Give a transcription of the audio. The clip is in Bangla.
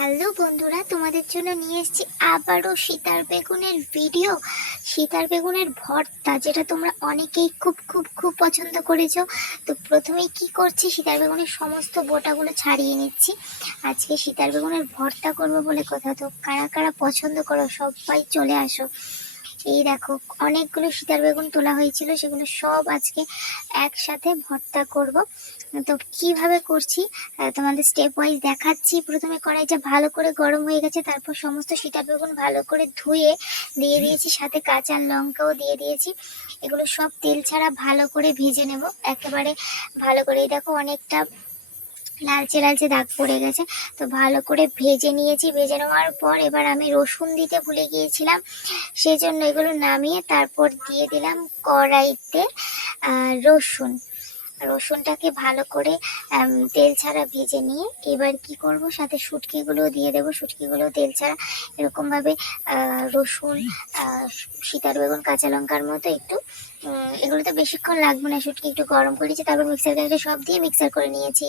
হ্যালো বন্ধুরা, তোমাদের জন্য নিয়ে এসেছি আবারও সীতার বেগুনের ভিডিও। সীতার বেগুনের ভর্তা, যেটা তোমরা অনেকেই খুব খুব খুব পছন্দ করেছো। তো প্রথমেই কি করছি, সীতার বেগুনের সমস্ত বোটাগুলো ছাড়িয়ে নিচ্ছি। আজকে সীতার বেগুনের ভর্তা করবো বলে কথা, তো কারা কারা পছন্দ করো সবাই চলে আসো। এই দেখো, অনেকগুলো সীতার বেগুন তোলা হয়েছিল, সেগুলো সব আজকে একসাথে ভর্তা করব। তো কিভাবে করছি তোমাদের স্টেপ ওয়াইজ দেখাচ্ছি। প্রথমে কড়াইটা ভালো করে গরম হয়ে গেছে, তারপর সমস্ত সীতার বেগুন ভালো করে ধুয়ে দিয়ে দিয়েছি, সাথে কাঁচা লঙ্কাও দিয়ে দিয়েছি। এগুলো সব তেল ছাড়া ভালো করে ভেজে নেব একেবারে ভালো করে। দেখো অনেকটা লালচে লালচে দাগ পড়ে গেছে, তো ভালো করে ভেজে নিয়েছি। ভেজে নেওয়ার পর এবার আমি রসুন দিতে ভুলে গিয়েছিলাম, সেই জন্য এগুলো নামিয়ে তারপর দিয়ে দিলাম কড়াইতে রসুনটাকে ভালো করে তেল ছাড়া ভেজে নিয়ে এবার কি করব, সাথে শুটকিগুলো দিয়ে দেবো। শুটকিগুলো তেল ছাড়া এরকমভাবে রসুন, সীতার বেগুন, কাঁচা লঙ্কার মতো একটু এগুলো তো বেশিক্ষণ লাগবে না, শুটকি একটু গরম করেছি, তারপর মিক্সার গ্রাইন্ডারে সব দিয়ে মিক্সার করে নিয়েছি।